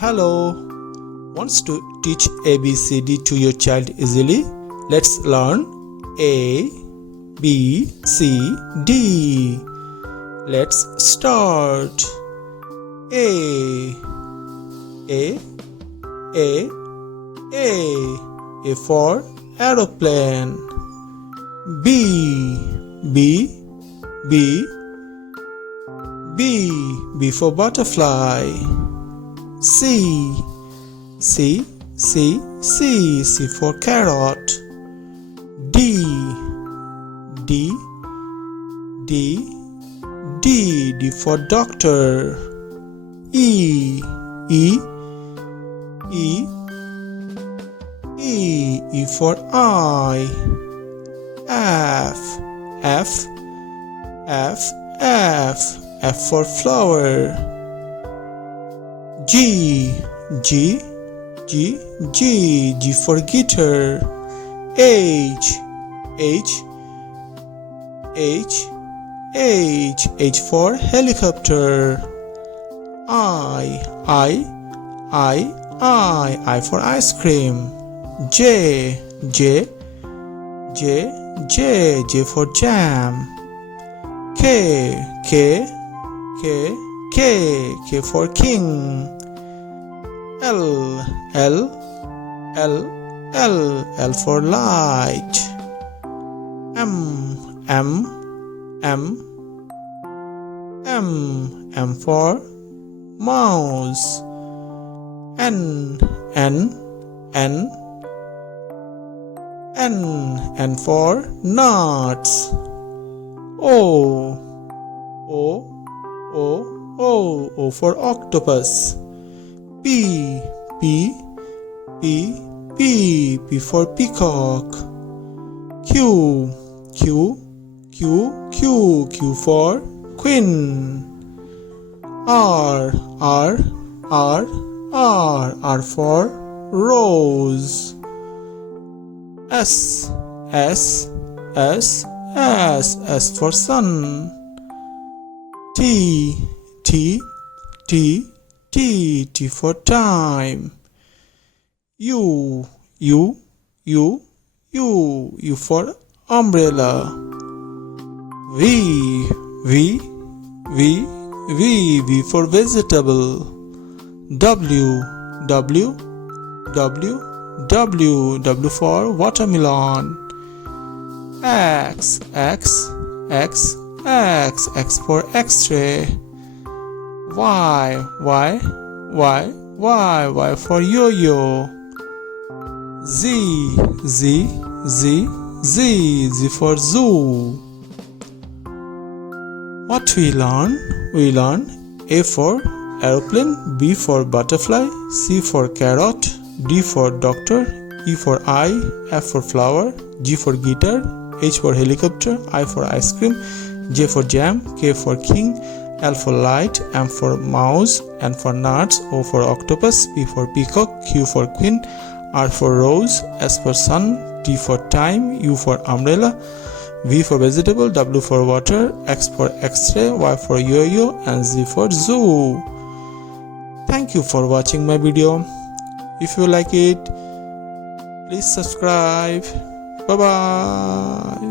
Hello, wants to teach ABCD to your child easily? Let's learn A, B, C, D. Let's start. A, A, A, A for aeroplane. B, B, B, B for butterfly. C, C, C, C, C for carrot. D, D, D, D for doctor. E, E, E, E for eye. F, F, F, F for flower. G, G, G, G for guitar. H, H for helicopter. I for ice cream. J for jam. K for king. L for light. M for mouse. N for nuts. O for octopus. P for peacock. Q for queen. R for rose. S for sun. T for time. U for umbrella. V for vegetable. W for watermelon. X for X-ray. Y for yo-yo. Z for zoo. What we learn? We learn A for aeroplane, B for butterfly, C for carrot, D for doctor, E for eye, F for flower, G for guitar, H for helicopter, I for ice cream, J for jam, K for king, L for light, M for mouse, N for nuts, O for octopus, P for peacock, Q for queen, R for rose, S for sun, T for time, U for umbrella, V for vegetable, W for water, X for X-ray, Y for yo-yo, and Z for zoo. Thank you for watching my video. If you like it, please subscribe. Bye bye.